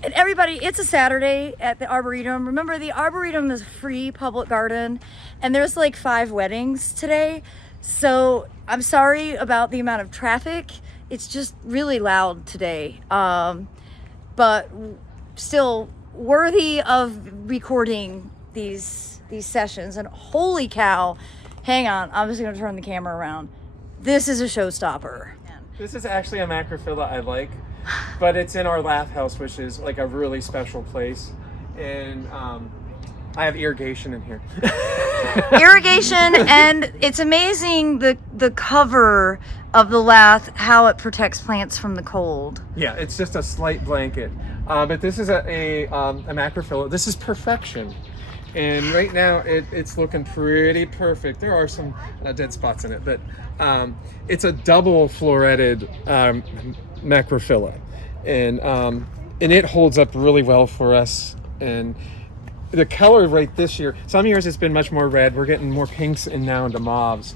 And everybody, it's a Saturday at the Arboretum. Remember, the Arboretum is a free public garden, and there's like 5 weddings today. So I'm sorry about the amount of traffic. It's just really loud today. But still worthy of recording these sessions. And holy cow, hang on, I'm just gonna turn the camera around. This is a showstopper. This is actually a macrophylla I like, but it's in our lath house, which is like a really special place. And I have irrigation in here. Irrigation, and it's amazing the cover of the lath, how it protects plants from the cold. Yeah, it's just a slight blanket. But this is a macrophylla. This is perfection. And right now it's looking pretty perfect. There are some dead spots in it, but it's a double floretted macrophylla. And it holds up really well for us. And the color right this year, some years it's been much more red. We're getting more pinks and now into mauves,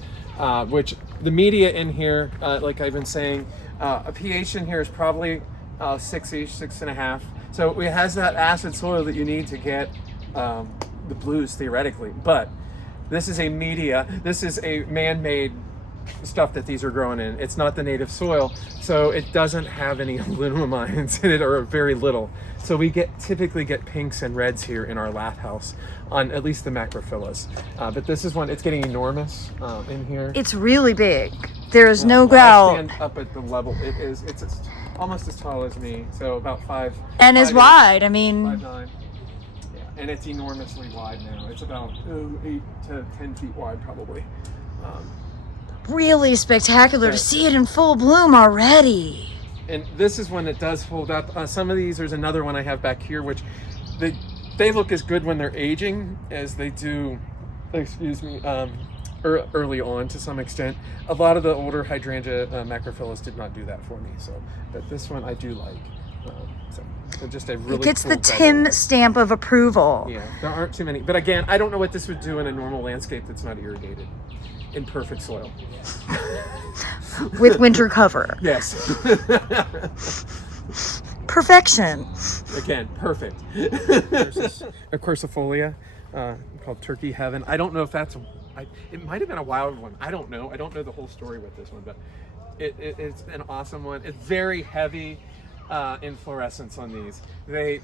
which the media in here, like I've been saying, a pH in here is probably 6-ish, 6.5. So it has that acid soil that you need to get the blues theoretically. But this is a media, this is a man-made stuff that these are grown in. It's not the native soil, so it doesn't have any aluminum ions in it, or very little. So we typically get pinks and reds here in our lath house on at least the macrophyllas. But this is one, it's getting enormous in here. It's really big. There's no grout. Stand up at the level it's almost as tall as me, so about 5. And as wide, I mean. 5'9". Yeah, and it's enormously wide now. It's about 8 to 10 feet wide probably. Really spectacular to see it in full bloom already. And this is one that does hold up. Some of these, there's another one I have back here, which they look as good when they're aging as they do, early on to some extent. A lot of the older hydrangea macrophyllas did not do that for me. So, but this one I do like. So just a really it gets cool the Tim stamp of approval. Yeah, there aren't too many. But again, I don't know what this would do in a normal landscape that's not irrigated. In perfect soil. With winter cover. Yes. Perfection. Again, perfect. There's this quercifolia called Turkey Heaven. I don't know if that's it might have been a wild one. I don't know. I don't know the whole story with this one, but it's an awesome one. It's very heavy inflorescence on these. They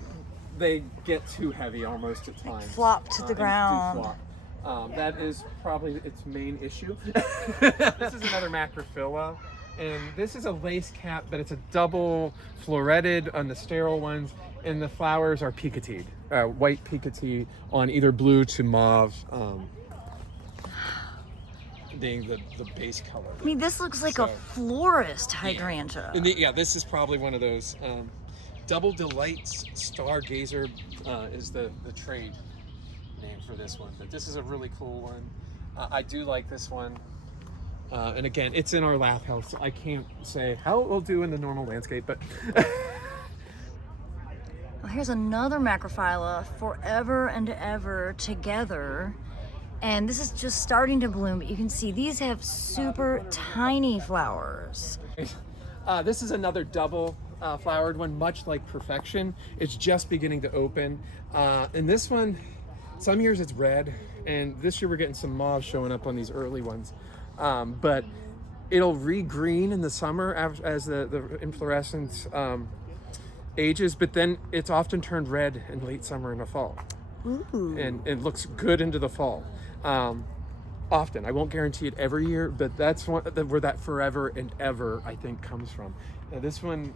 get too heavy almost at times. Flop to the ground. That is probably its main issue. This is another macrophylla, and this is a lace cap, but it's a double floretted on the sterile ones, and the flowers are picotide, white picotide on either blue to mauve, being the base color. I mean, this looks like a florist hydrangea. Yeah, this is probably one of those. Double Delights Stargazer is the trade name for this one, but this is a really cool one. I do like this one, and again, it's in our lath house, so I can't say how it will do in the normal landscape, but well, here's another macrophylla, forever and ever together, and this is just starting to bloom, but you can see these have super tiny flowers. This is another double flowered one, much like Perfection. It's just beginning to open, and this one, some years it's red, and this year we're getting some mauve showing up on these early ones. But it'll re-green in the summer as the inflorescence ages, but then it's often turned red in late summer and the fall. Ooh. And it looks good into the fall. Often, I won't guarantee it every year, but that's where that forever and ever, I think, comes from. Now, this one,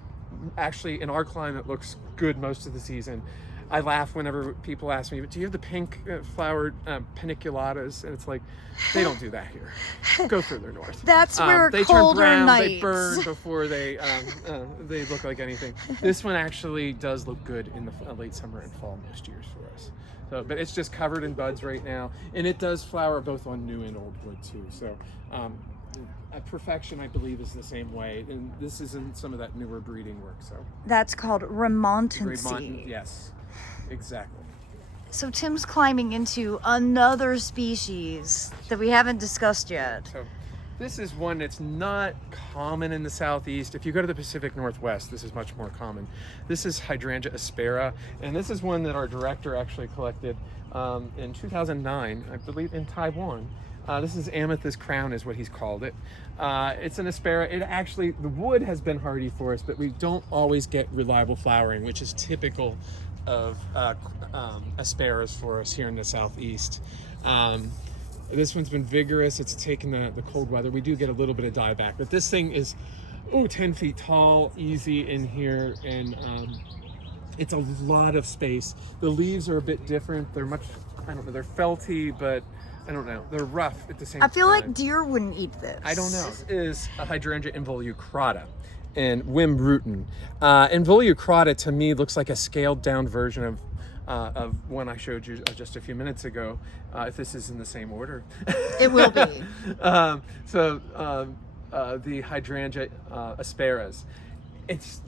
actually, in our climate, looks good most of the season. I laugh whenever people ask me, but do you have the pink flowered paniculatas? And it's like, they don't do that here. Go further north. That's where they colder turn brown, nights. they burn before they look like anything. This one actually does look good in the late summer and fall most years for us. So, but it's just covered in buds right now, and it does flower both on new and old wood too. So, Perfection, I believe, is the same way, and this is in some of that newer breeding work. So that's called remontancy. Yes. Exactly. So Tim's climbing into another species that we haven't discussed yet. So This is one that's not common in the Southeast. If you go to the Pacific Northwest, this is much more common. This is Hydrangea aspera, and this is one that our director actually collected in 2009, I believe, in Taiwan. This is amethyst crown is what he's called it. It's an aspera. It actually, the wood has been hardy for us, but we don't always get reliable flowering, which is typical of asperas for us here in the Southeast. This one's been vigorous. It's taken the cold weather. We do get a little bit of dieback, but this thing is 10 feet tall, easy in here, and it's a lot of space. The leaves are a bit different. They're much, I don't know, they're felty, but I don't know, they're rough at the same time. I feel like deer wouldn't eat this. I don't know. This is a Hydrangea involucrata and Wimbrutin. Involucrata to me looks like a scaled down version of one I showed you just a few minutes ago, if this is in the same order. It will be. The Hydrangea asperas.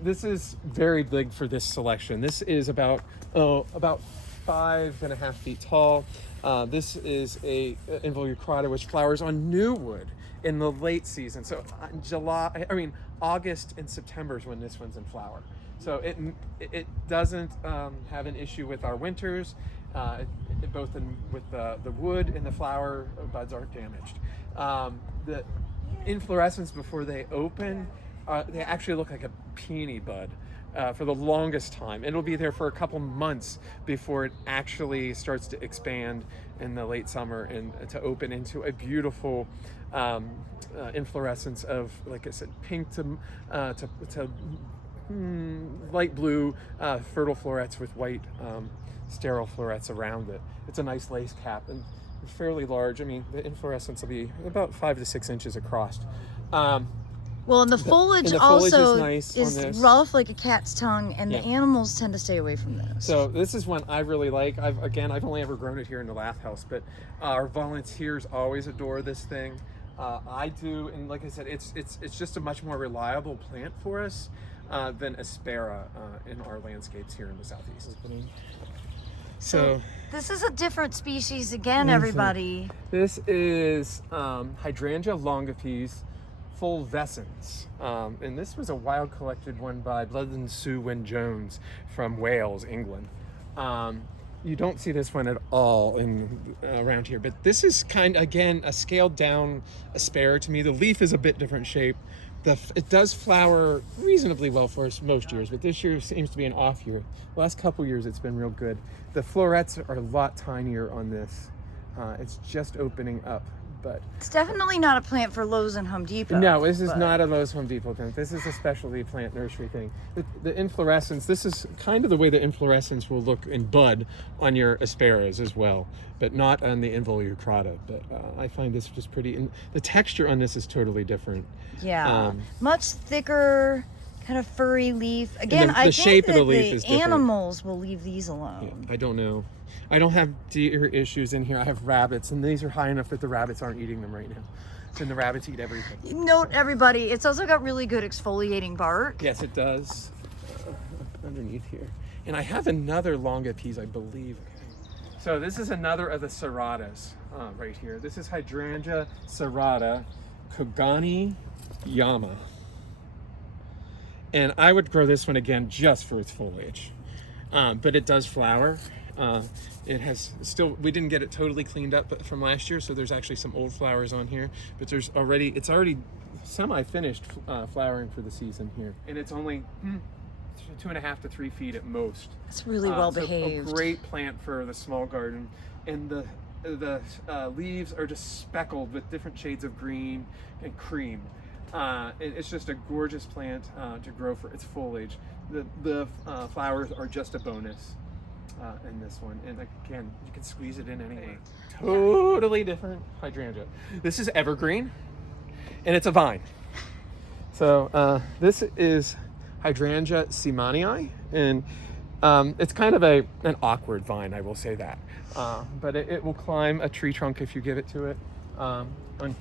This is very big for this selection. This is about 5.5 feet tall. This is a involucrata which flowers on new wood in the late season. So August and September is when this one's in flower. So it doesn't have an issue with our winters, with the wood and the flower buds aren't damaged. The inflorescence before they open, they actually look like a peony bud for the longest time. It'll be there for a couple months before it actually starts to expand in the late summer and to open into a beautiful inflorescence of, like I said, pink to light blue fertile florets with white sterile florets around it. It's a nice lace cap and fairly large. I mean, the inflorescence will be about 5 to 6 inches across. Well, and the foliage is also nice is rough like a cat's tongue, and the animals tend to stay away from this. So this is one I really like. I've only ever grown it here in the Lath House, but our volunteers always adore this thing. I do, and like I said, it's just a much more reliable plant for us than aspera in our landscapes here in the Southeast. So this is a different species again, everybody. This is Hydrangea longipes fulvescens, and this was a wild collected one by Bloodland Sue Wynne Jones from Wales, England. You don't see this one at all around here, but this is again a scaled down aspera to me. The leaf is a bit different shape. It does flower reasonably well for us most years, but this year seems to be an off year. The last couple years it's been real good. The florets are a lot tinier on this. It's just opening up. But it's definitely not a plant for Lowe's and Home Depot. No, this is not a Lowe's Home Depot plant. This is a specialty plant nursery thing. The inflorescence, this is kind of the way the inflorescence will look in bud on your asperas as well, but not on the involucrata. But I find this just pretty, and the texture on this is totally different. Yeah, much thicker, kind of furry leaf. Again, I think shape of the leaf is different. Animals will leave these alone. Yeah, I don't know. I don't have deer issues in here. I have rabbits, and these are high enough that the rabbits aren't eating them right now. And the rabbits eat everything. Note, everybody, it's also got really good exfoliating bark. Yes, it does. Underneath here. And I have another longipes, I believe. So this is another of the serratas right here. This is Hydrangea serrata Kogani Yama. And I would grow this one again just for its foliage. But it does flower. It has we didn't get it totally cleaned up from last year, so there's actually some old flowers on here, but it's already semi-finished flowering for the season here, and it's only 2.5 to 3 feet at most. It's really well behaved. A great plant for the small garden, and the leaves are just speckled with different shades of green and cream. It's just a gorgeous plant to grow for its foliage. The flowers are just a bonus. In this one, and again, you can squeeze it in anyway. Totally different hydrangea. This is evergreen, and it's a vine. So this is Hydrangea Seemanni, and it's kind of an awkward vine, I will say that. But it will climb a tree trunk if you give it to it. On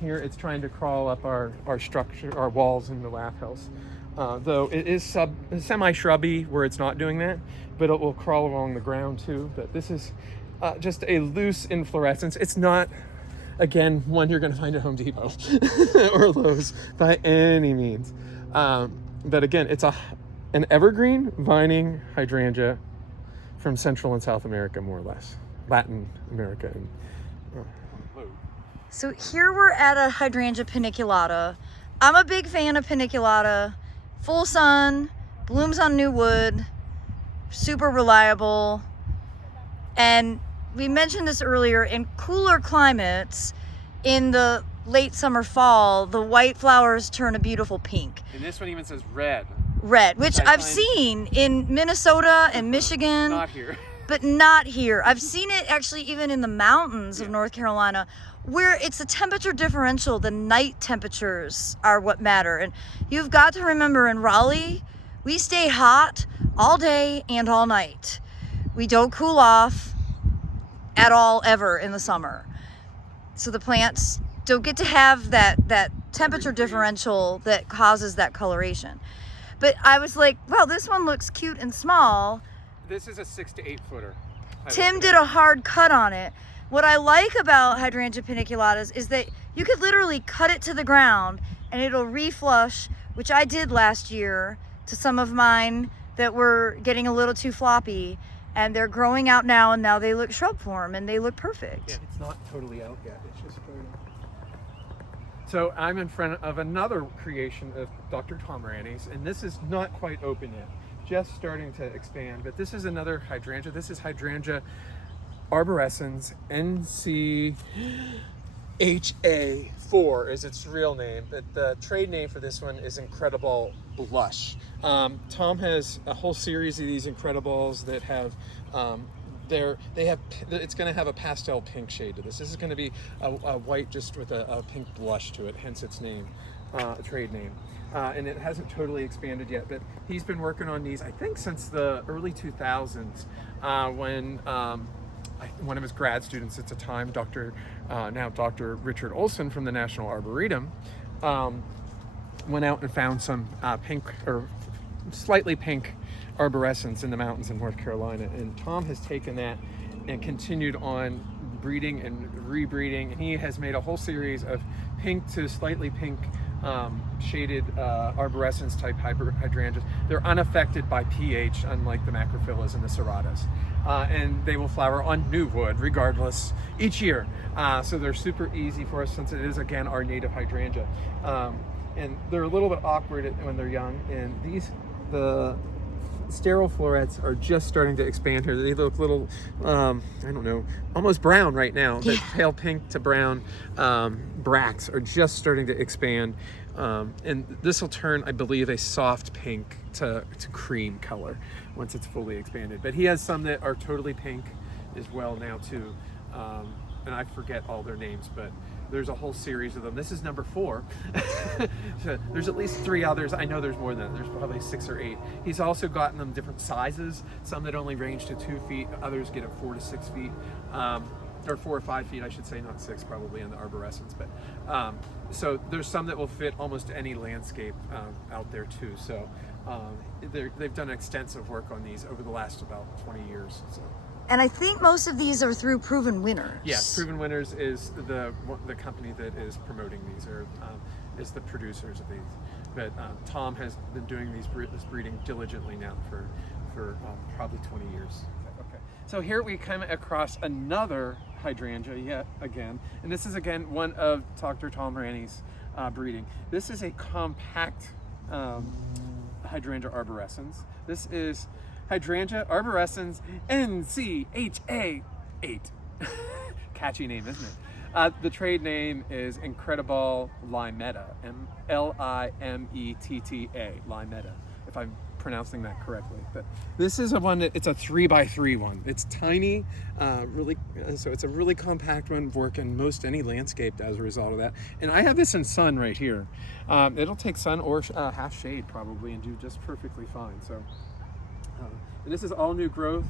here, it's trying to crawl up our structure, our walls in the Lath House. Though it is semi-shrubby where it's not doing that, but it will crawl along the ground too. But this is just a loose inflorescence. It's not again, one you're going to find at Home Depot or Lowe's by any means. But again, it's an evergreen vining hydrangea from Central and South America, more or less. Latin America. So here we're at a Hydrangea paniculata. I'm a big fan of paniculata. Full sun, blooms on new wood, super reliable. And we mentioned this earlier, in cooler climates, in the late summer, fall, the white flowers turn a beautiful pink. And this one even says red. Red, which I've seen in Minnesota and Michigan. Not here. But not here. I've seen it actually even in the mountains of North Carolina, where it's a temperature differential. The night temperatures are what matter. And you've got to remember, in Raleigh, we stay hot all day and all night. We don't cool off at all ever in the summer. So the plants don't get to have that temperature differential that causes that coloration. But I was like, wow, this one looks cute and small. This is a 6 to 8 footer. Tim did a hard cut on it. What I like about Hydrangea paniculatas is that you could literally cut it to the ground and it'll reflush, which I did last year to some of mine that were getting a little too floppy, and they're growing out now, and now they look shrub form and they look perfect. Yeah, it's not totally out yet. It's just starting. So I'm in front of another creation of Dr. Tom Ranney's, and this is not quite open yet, just starting to expand. But this is another hydrangea. This is Hydrangea arborescens, NCHA4 is its real name, but the trade name for this one is Incredible Blush. Tom has a whole series of these Incredibles that have it's going to have a pastel pink shade to this. This is going to be a white just with a pink blush to it, hence its name, trade name. And it hasn't totally expanded yet, but he's been working on these, I think, since the early 2000s, when one of his grad students at the time, Dr. Richard Olson from the National Arboretum, went out and found some pink or slightly pink arborescens in the mountains in North Carolina, and Tom has taken that and continued on breeding and rebreeding, and he has made a whole series of pink to slightly pink shaded arborescens type hydrangeas. They're unaffected by pH, unlike the macrophyllus and the serratas, and they will flower on new wood regardless each year, so they're super easy for us since it is, again, our native hydrangea. And they're a little bit awkward when they're young, and the sterile florets are just starting to expand here. They look little, I don't know, almost brown right now. The pale pink to brown bracts are just starting to expand. And this will turn, I believe, a soft pink to cream color once it's fully expanded. But he has some that are totally pink as well now too. And I forget all their names, but there's a whole series of them. This is number 4. So there's at least 3 others. I know there's more than that. There's probably 6 or 8. He's also gotten them different sizes. Some that only range to 2 feet. Others get up 4 to 6 feet. Or 4 or 5 feet, I should say, not 6 probably in the arborescens. But so there's some that will fit almost any landscape out there too. So they've done extensive work on these over the last about 20 years. So. And I think most of these are through Proven Winners. Yes, Proven Winners is the company that is promoting these, or is the producers of these. But Tom has been doing this breeding diligently now for probably 20 years. Okay. So here we come across another hydrangea yet again, and this is again one of Dr. Tom Ranney's breeding. This is a compact hydrangea arborescens. This is Hydrangea arborescens NCHA8. Catchy name, isn't it? The trade name is Incredibal Limetta, Limetta, Limetta, if I'm pronouncing that correctly. But this is it's a 3x3 one. It's tiny, so it's a really compact one, work in most any landscape as a result of that. And I have this in sun right here. It'll take sun or half shade probably and do just perfectly fine. So. And this is all new growth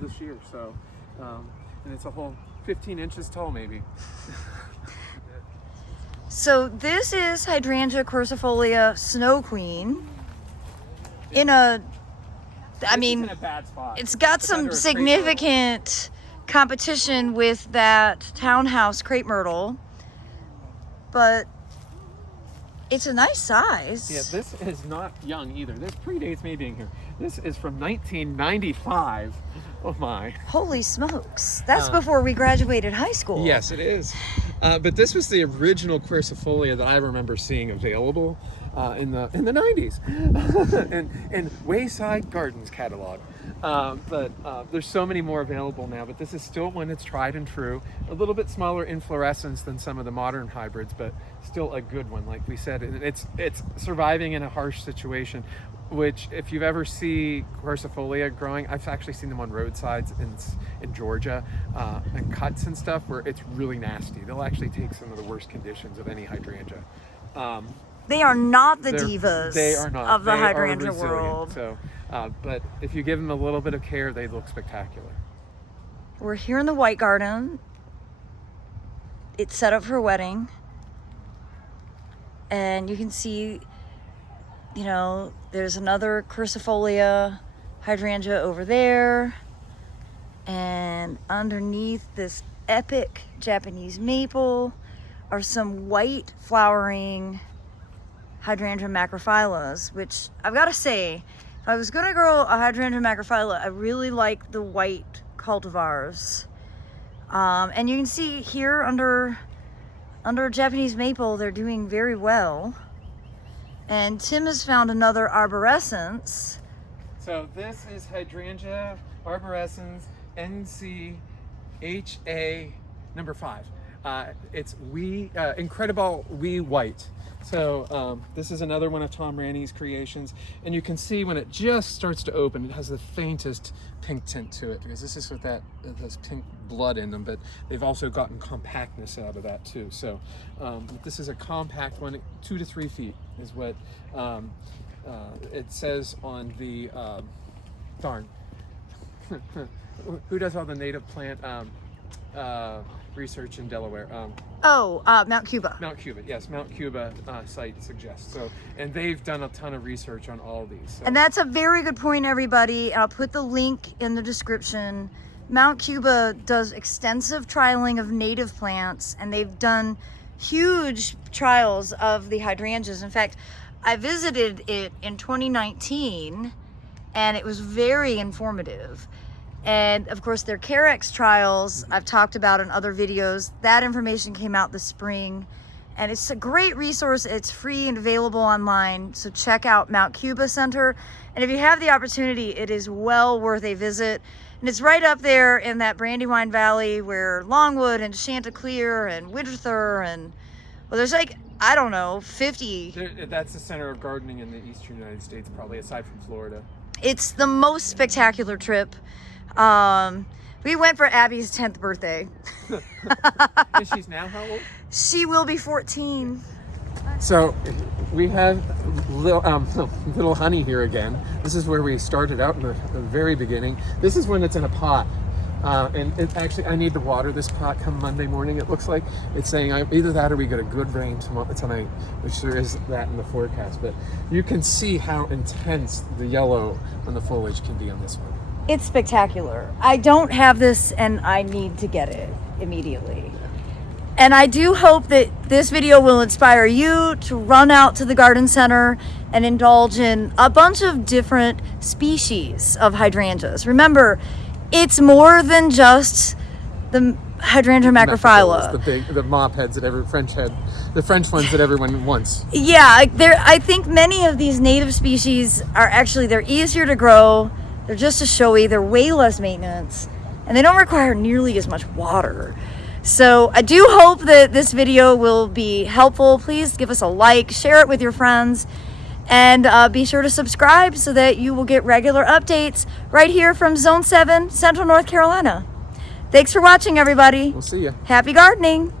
this year, so and it's a whole 15 inches tall maybe. So this is Hydrangea quercifolia Snow Queen in a, I mean, in a bad spot. it's got some significant competition with that townhouse crepe myrtle, but it's a nice size. Yeah, this is not young either. This predates me being here. This is from 1995. Oh my. Holy smokes. That's before we graduated high school. Yes, it is. But this was the original quercifolia that I remember seeing available in the 90s in Wayside Gardens catalog. But there's so many more available now, but this is still one that's tried and true. A little bit smaller inflorescence than some of the modern hybrids, but still a good one, like we said. And it's surviving in a harsh situation, which if you've ever see quercifolia growing, I've actually seen them on roadsides in Georgia and cuts and stuff where it's really nasty. They'll actually take some of the worst conditions of any hydrangea. They are not the divas they are not. of the they hydrangea are resilient. world. So, but if you give them a little bit of care, they look spectacular. We're here in the White Garden. It's set up for a wedding. And you can see, you know, there's another quercifolia hydrangea over there. And underneath this epic Japanese maple are some white flowering Hydrangea macrophylla, which I've got to say, if I was going to grow a Hydrangea macrophylla, I really like the white cultivars. And you can see here under Japanese maple, they're doing very well. And Tim has found another arborescence. So this is Hydrangea arborescens NCHA number 5. It's Incredible Wee White. So this is another one of Tom Ranney's creations, and you can see when it just starts to open, it has the faintest pink tint to it, because this is with this pink blood in them, but they've also gotten compactness out of that too. So this is a compact one. 2 to 3 feet is what it says on the darn. Who does all the native plant research in Delaware? Mount Cuba. Mount Cuba, yes, Mount Cuba site suggests. So, and they've done a ton of research on all these. So. And that's a very good point, everybody. I'll put the link in the description. Mount Cuba does extensive trialing of native plants, and they've done huge trials of the hydrangeas. In fact, I visited it in 2019, and it was very informative. And of course, their Carex trials, I've talked about in other videos. That information came out this spring, and it's a great resource. It's free and available online. So check out Mount Cuba Center. And if you have the opportunity, it is well worth a visit. And it's right up there in that Brandywine Valley where Longwood and Chanticleer and Winterthur and, well, there's like, I don't know, 50. That's the center of gardening in the eastern United States, probably, aside from Florida. It's the most spectacular trip. We went for Abby's 10th birthday. And she's now how old? She will be 14. So we have little honey here again. This is where we started out in the very beginning. This is when it's in a pot. And it actually, I need to water this pot come Monday morning. It looks like it's saying either that or we get a good rain tonight, which there is that in the forecast. But you can see how intense the yellow on the foliage can be on this one. It's spectacular. I don't have this, and I need to get it immediately. And I do hope that this video will inspire you to run out to the garden center and indulge in a bunch of different species of hydrangeas. Remember, it's more than just the Hydrangea macrophylla. The mop heads the French ones that everyone wants. Yeah, I think many of these native species are actually, they're easier to grow. They're just as showy, they're way less maintenance, and they don't require nearly as much water. So I do hope that this video will be helpful. Please give us a like, share it with your friends, and be sure to subscribe so that you will get regular updates right here from Zone 7, Central North Carolina. Thanks for watching, everybody. We'll see you. Happy gardening.